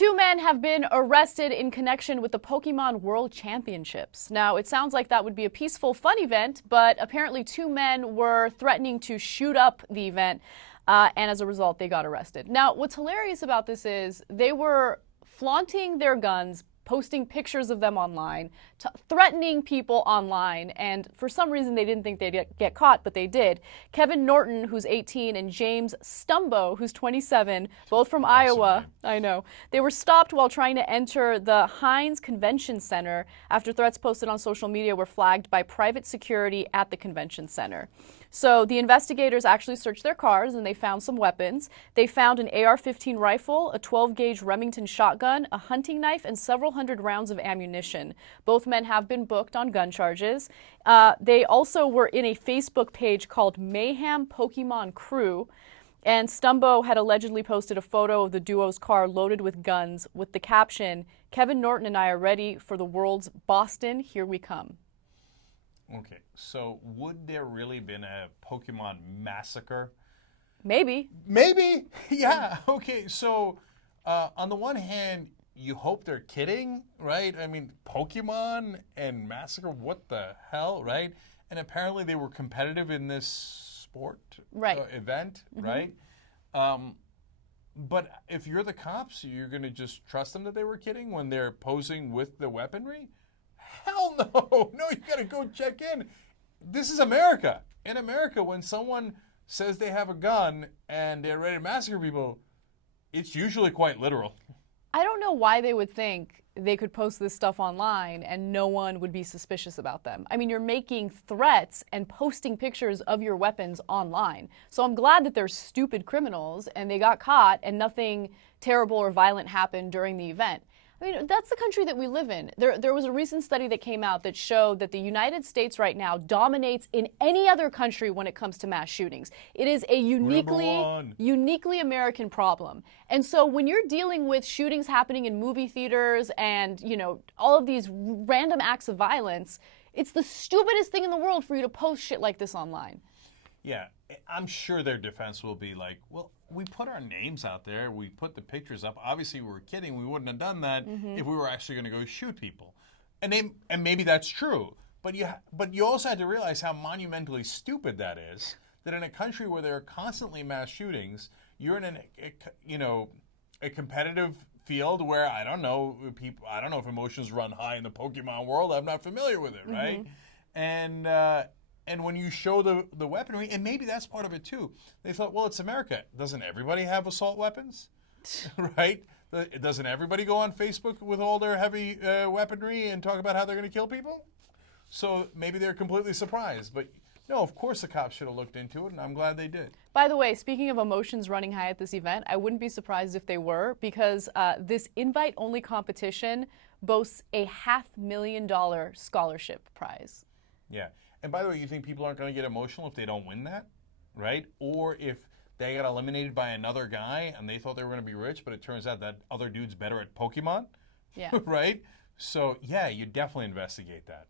Two men have been arrested in connection with the Pokemon World Championships. Now, it sounds like that would be a peaceful, fun event, but apparently two men were threatening to shoot up the event, and as a result, they got arrested. Now, what's hilarious about this is they were flaunting their guns, posting pictures of them online, threatening people online, and for some reason they didn't think they'd get caught, but they did. Kevin Norton, who's 18, and James Stumbo, who's 27, both from Iowa, I know, they were stopped while trying to enter the Heinz Convention Center after threats posted on social media were flagged by private security at the convention center. So the investigators actually searched their cars and they found some weapons. They found an AR-15 rifle, a 12-gauge Remington shotgun, a hunting knife, and several hundred rounds of ammunition. Both men have been booked on gun charges. They also were in a Facebook page called Mayhem Pokemon Crew, and Stumbo had allegedly posted a photo of the duo's car loaded with guns with the caption, "Kevin Norton and I are ready for the world's Boston. Here we come." Okay, so would there really been a Pokemon massacre? Maybe. Maybe, yeah. Okay, so on the one hand, you hope they're kidding, right? I mean, Pokemon and massacre, what the hell, right? And apparently they were competitive in this sport event, right? But if you're the cops, you're going to just trust them that they were kidding when they're posing with the weaponry? Hell no. No, you got to go check in. This is America. In America, when someone says they have a gun and they're ready to massacre people, it's usually quite literal. I don't know why they would think they could post this stuff online and no one would be suspicious about them. I mean, you're making threats and posting pictures of your weapons online. So I'm glad that they're stupid criminals and they got caught and nothing terrible or violent happened during the event. I mean, that's the country that we live in. There was a recent study that came out that showed that the United States right now dominates in any other country when it comes to mass shootings. It is a uniquely American problem. And so when you're dealing with shootings happening in movie theaters and, you know, all of these random acts of violence, it's the stupidest thing in the world for you to post shit like this online. Yeah, I'm sure their defense will be like, well, we put our names out there, we put the pictures up. Obviously, we were kidding. We wouldn't have done that if we were actually going to go shoot people. And maybe that's true. But you also had to realize how monumentally stupid that is. That in a country where there are constantly mass shootings, you're in a competitive field where I don't know if emotions run high in the Pokemon world. I'm not familiar with it, right? And when you show the weaponry, and maybe that's part of it too, they thought, well, it's America. Doesn't everybody have assault weapons? Right? Doesn't everybody go on Facebook with all their heavy weaponry and talk about how they're going to kill people? So maybe they're completely surprised. But no, of course the cops should have looked into it, and I'm glad they did. By the way, speaking of emotions running high at this event, I wouldn't be surprised if they were, because this invite-only competition boasts a $500,000 scholarship prize. Yeah. And by the way, you think people aren't going to get emotional if they don't win that, right? Or if they got eliminated by another guy and they thought they were going to be rich, but it turns out that other dude's better at Pokemon, yeah, right? So, yeah, you definitely investigate that.